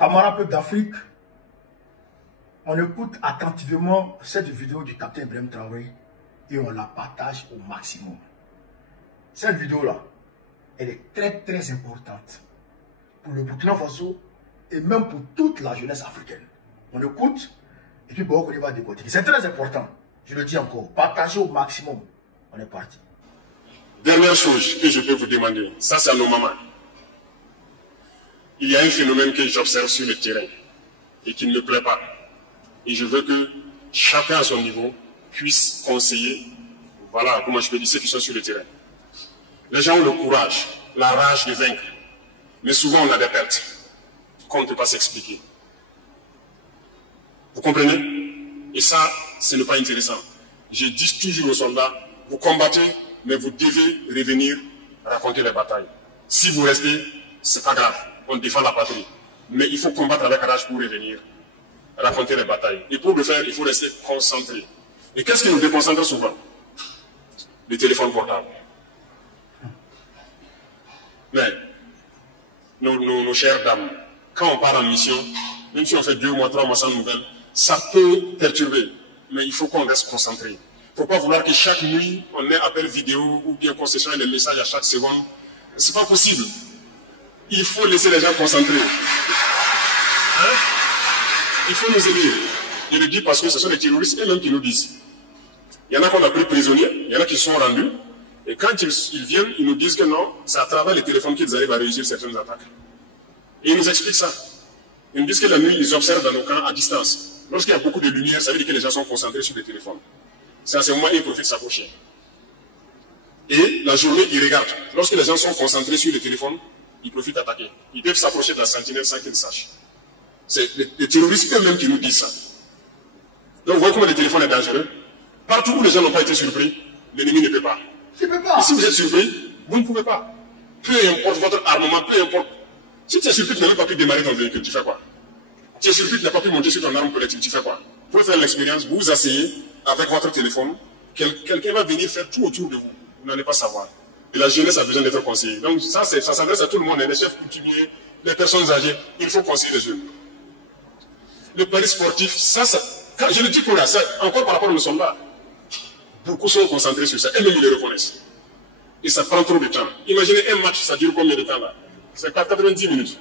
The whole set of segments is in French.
Camarades peuple d'Afrique, on écoute attentivement cette vidéo du capitaine Ibrahim Traoré et on la partage au maximum. Cette vidéo-là, elle est très très importante pour le Burkina Faso et même pour toute la jeunesse africaine. On écoute et puis bon, on va décortiquer. C'est très important, je le dis encore, partagez au maximum. On est parti. Dernière chose que je peux vous demander, ça c'est à nos mamans. Il y a un phénomène que j'observe sur le terrain et qui ne me plaît pas. Et je veux que chacun à son niveau puisse conseiller, voilà comment je peux dire, ceux qui sont sur le terrain. Les gens ont le courage, la rage de vaincre. Mais souvent on a des pertes qu'on ne peut pas s'expliquer. Vous comprenez? Et ça, ce n'est pas intéressant. Je dis toujours aux soldats, vous combattez, mais vous devez revenir raconter les batailles. Si vous restez, c'est pas grave, on défend la patrie. Mais il faut combattre avec rage pour revenir raconter les batailles. Et pour le faire, il faut rester concentré. Et qu'est-ce qui nous déconcentre souvent? Les téléphones portables. Mais, nos chères dames, quand on part en mission, même si on fait 2 mois, 3 mois sans nouvelles, ça peut perturber. Mais il faut qu'on reste concentré. Il ne faut pas vouloir que chaque nuit, on ait appel vidéo ou bien qu'on s'échange les messages à chaque seconde. Ce n'est pas possible. Il faut laisser les gens concentrés. Hein? Il faut nous aider. Je le dis parce que ce sont les terroristes eux-mêmes qui nous disent. Il y en a qu'on a pris prisonniers, il y en a qui sont rendus. Et quand ils viennent, ils nous disent que non, c'est à travers les téléphones qu'ils arrivent à réussir certaines attaques. Et ils nous expliquent ça. Ils nous disent que la nuit, ils observent dans nos camps à distance. Lorsqu'il y a beaucoup de lumière, ça veut dire que les gens sont concentrés sur les téléphones. C'est à ce moment où ils profitent de s'approcher. Et la journée, ils regardent. Lorsque les gens sont concentrés sur les téléphones, ils profitent d'attaquer. Ils peuvent s'approcher de la sentinelle sans qu'ils sachent. C'est les terroristes eux-mêmes qui nous disent ça. Donc vous voyez comment le téléphone est dangereux. Partout où les gens n'ont pas été surpris, l'ennemi ne peut pas. Tu peux pas. Et si vous êtes surpris, vous ne pouvez pas. Peu importe votre armement, peu importe. Si tu es surpris, tu n'as même pas pu démarrer ton véhicule, tu fais quoi? Tu es surpris, tu n'as pas pu monter sur ton arme collective, tu fais quoi? Pour faire l'expérience, vous vous asseyez avec votre téléphone, quelqu'un va venir faire tout autour de vous. Vous n'allez pas savoir. Et la jeunesse a besoin d'être conseillée. Donc ça s'adresse à tout le monde, les chefs coutumiers, les personnes âgées. Il faut conseiller les jeunes. Le pari sportif, quand je le dis pour là, encore par rapport aux soldats, beaucoup sont concentrés sur ça, et même ils le reconnaissent. Et ça prend trop de temps. Imaginez un match, ça dure combien de temps là? C'est pas 90 minutes.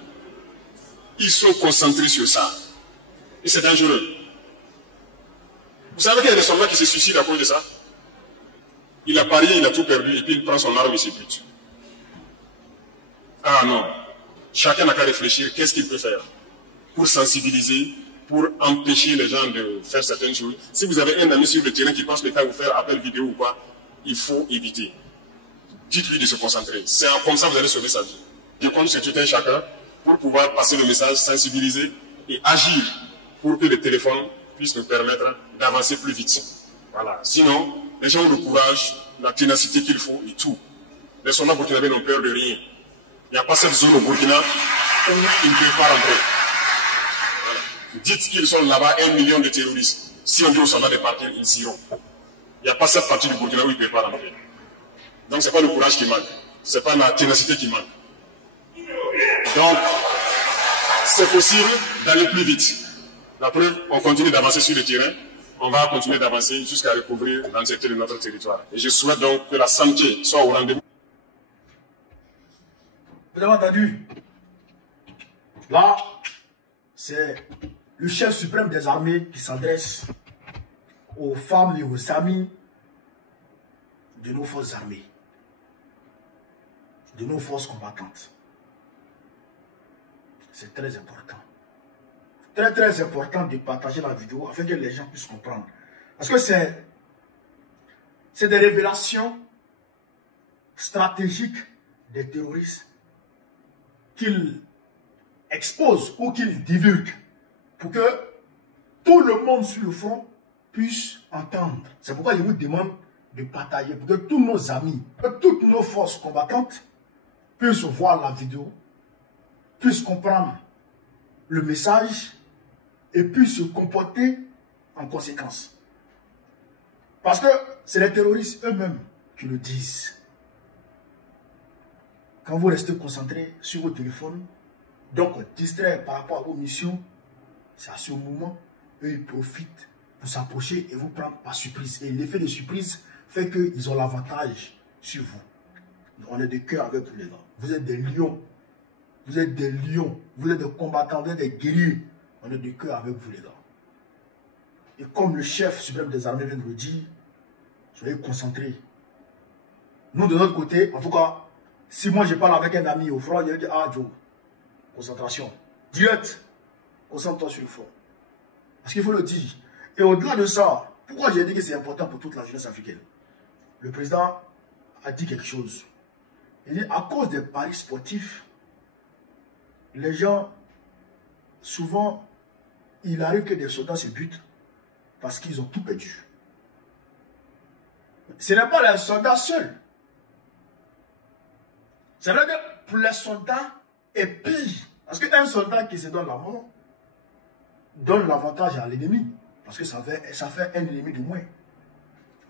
Ils sont concentrés sur ça. Et c'est dangereux. Vous savez qu'il y a des soldats qui se suicident à cause de ça? Il a parié, il a tout perdu, et puis il prend son arme et se bute. Ah non. Chacun n'a qu'à réfléchir, qu'est-ce qu'il peut faire pour sensibiliser, pour empêcher les gens de faire certaines choses. Si vous avez un ami sur le terrain qui pense que quand vous faire appel vidéo ou quoi, il faut éviter. Dites-lui de se concentrer. C'est comme ça que vous allez sauver sa vie. Je compte sur tout un chacun pour pouvoir passer le message, sensibiliser et agir pour que le téléphone puisse nous permettre d'avancer plus vite. Voilà. Sinon, les gens ont le courage, la ténacité qu'il faut et tout. Les soldats burkinabés n'ont peur de rien. Il n'y a pas cette zone au Burkina où ils ne peuvent pas rentrer. Voilà. Dites qu'ils sont là-bas 1 million de terroristes. Si on dit aux soldats de partir, ils iront. Il n'y a pas cette partie du Burkina où ils ne peuvent pas rentrer. Donc ce n'est pas le courage qui manque. Ce n'est pas la ténacité qui manque. Donc, c'est possible d'aller plus vite. La preuve, on continue d'avancer sur le terrain. On va continuer d'avancer jusqu'à recouvrir l'entièreté de notre territoire. Et je souhaite donc que la santé soit au rendez-vous. Vous avez entendu? Là, c'est le chef suprême des armées qui s'adresse aux femmes et aux amis de nos forces armées, de nos forces combattantes. C'est très important. Très très important de partager la vidéo afin que les gens puissent comprendre. Parce que c'est des révélations stratégiques des terroristes qu'ils exposent ou qu'ils divulguent pour que tout le monde sur le front puisse entendre. C'est pourquoi je vous demande de partager, pour que tous nos amis, que toutes nos forces combattantes puissent voir la vidéo, puissent comprendre le message et puissent se comporter en conséquence. Parce que c'est les terroristes eux-mêmes qui le disent. Quand vous restez concentré sur vos téléphones, donc distraits par rapport à vos missions, c'est à ce moment, eux, ils profitent pour s'approcher et vous prendre par surprise. Et l'effet de surprise fait qu'ils ont l'avantage sur vous. On est de cœur avec vous, les gars. Vous êtes des lions. Vous êtes des lions. Vous êtes des combattants, vous êtes des guerriers. On est de cœur avec vous, les gars. Et comme le chef suprême des armées vient de le dire, soyez concentrés. Nous, de notre côté, en tout cas, si moi je parle avec un ami au front, il dit, ah Joe, concentration. Direct, concentre-toi sur le front. Parce qu'il faut le dire. Et au-delà de ça, pourquoi j'ai dit que c'est important pour toute la jeunesse africaine? Le président a dit quelque chose. Il dit, à cause des paris sportifs, les gens, souvent, il arrive que des soldats se butent parce qu'ils ont tout perdu. Ce n'est pas les soldats seuls. C'est vrai que pour les soldats, et pire. Parce qu'un soldat qui se donne la mort donne l'avantage à l'ennemi. Parce que ça fait un ennemi de moins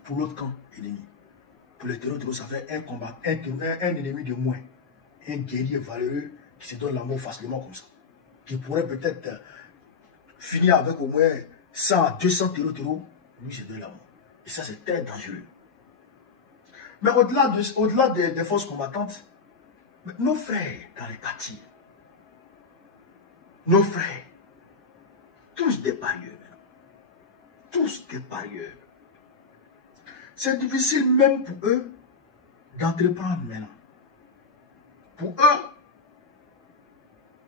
pour l'autre camp ennemi. Pour les terroristes, ça fait un combat, un ennemi de moins. Un guerrier valeureux qui se donne la mort facilement comme ça. Qui pourrait peut-être finir avec au moins 100 à 200 terroristes, lui se donne la mort. Et ça, c'est très dangereux. Mais au-delà des forces combattantes, nos frères dans les quartiers, nos frères, tous des parieurs, tous des parieurs. C'est difficile même pour eux d'entreprendre maintenant. Pour eux,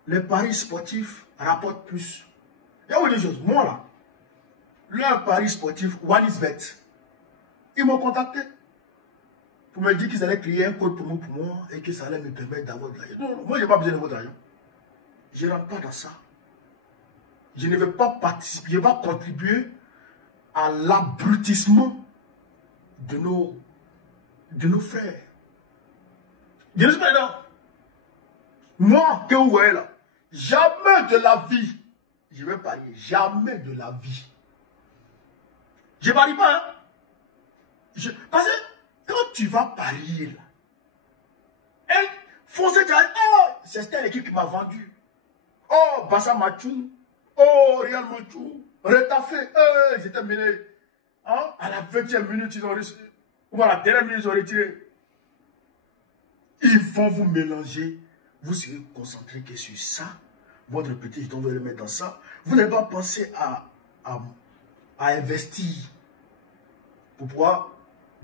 les paris sportifs rapportent plus. Il y a des choses. Moi là, leur pari sportif, OneXBet, ils m'ont contacté pour me dire qu'ils allaient créer un code pour moi et que ça allait me permettre d'avoir de l'argent. Non, moi je n'ai pas besoin de votre argent. Je ne rentre pas dans ça. Je ne vais pas participer, je ne vais pas contribuer à l'abrutissement de nos frères. Je ne suis pas là. Moi, que vous voyez là, jamais de la vie, je vais parier, jamais de la vie. Je ne parie pas, hein. Parce que quand tu vas parier là, et foncer, tu vas dire, oh, c'est telle équipe qui m'a vendu. Oh, Bassa Machou, oh, Real Machou, Retafé, ils étaient menés. Hein? À la 20e minute, ils ont reçu. Ou à la dernière minute, ils ont retiré. Ils vont vous mélanger. Vous serez concentré que sur ça. Votre petit jeton, vous allez le mettre dans ça. Vous n'allez pas penser à investir pour pouvoir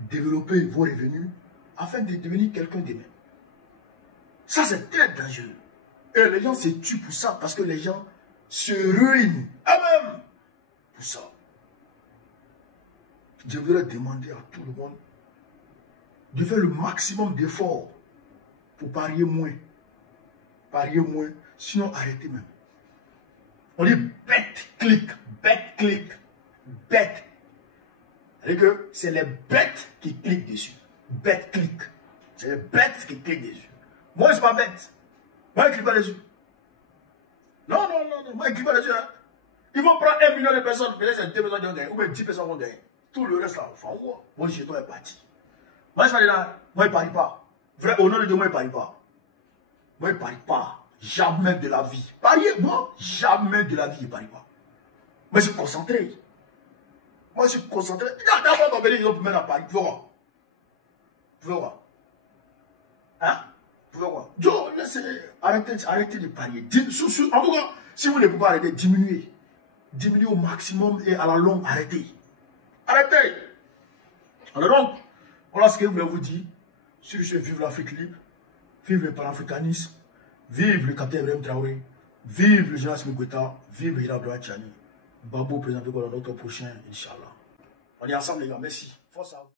développer vos revenus afin de devenir quelqu'un demain. Ça, c'est très dangereux. Et les gens se tuent pour ça parce que les gens se ruinent eux-mêmes pour ça. Je voudrais demander à tout le monde de faire le maximum d'efforts pour parier moins. Parier moins, sinon arrêtez même. On dit bête, clic, bête. C'est-à-dire que c'est les bêtes qui cliquent dessus. Bête, clic. C'est les bêtes qui cliquent dessus. Moi, je ne suis pas bête. Moi, je ne clique pas dessus. Non, moi, je ne clique pas dessus. Hein. Ils vont prendre 1 million de personnes, peut-être c'est 2 personnes qui vont gagner, ou bien 10 personnes vont gagner. Tout le reste là, enfin, moi, chez toi est parti. Moi, je ne suis pas là. Moi, je ne parie pas. Vrai, au nom de Dieu, moi, je ne parie pas. Moi, je ne parie pas. Jamais de la vie. Parier, moi, jamais de la vie, je ne parie pas. Moi, je suis concentré. Moi, je suis concentré. D'abord, ton béni, ils ont pu mettre à Paris. Tu veux voir? Tu veux voir? Hein? Tu veux voir? Joe, arrêtez de parier. En tout cas, si vous ne pouvez pas arrêter, diminuez. Diminuez au maximum et à la longue, arrêtez. Arrêtez. Alors donc, voilà ce que je voulais vous dire. Si je vive l'Afrique libre, vive le panafricanisme, vive le capitaine Ibrahim Traoré, vive le général Smigueta, vive le général Abdoulaye Tchani. Babo présente dans notre prochain, Inch'Allah. On est ensemble les gars, merci. Force à vous.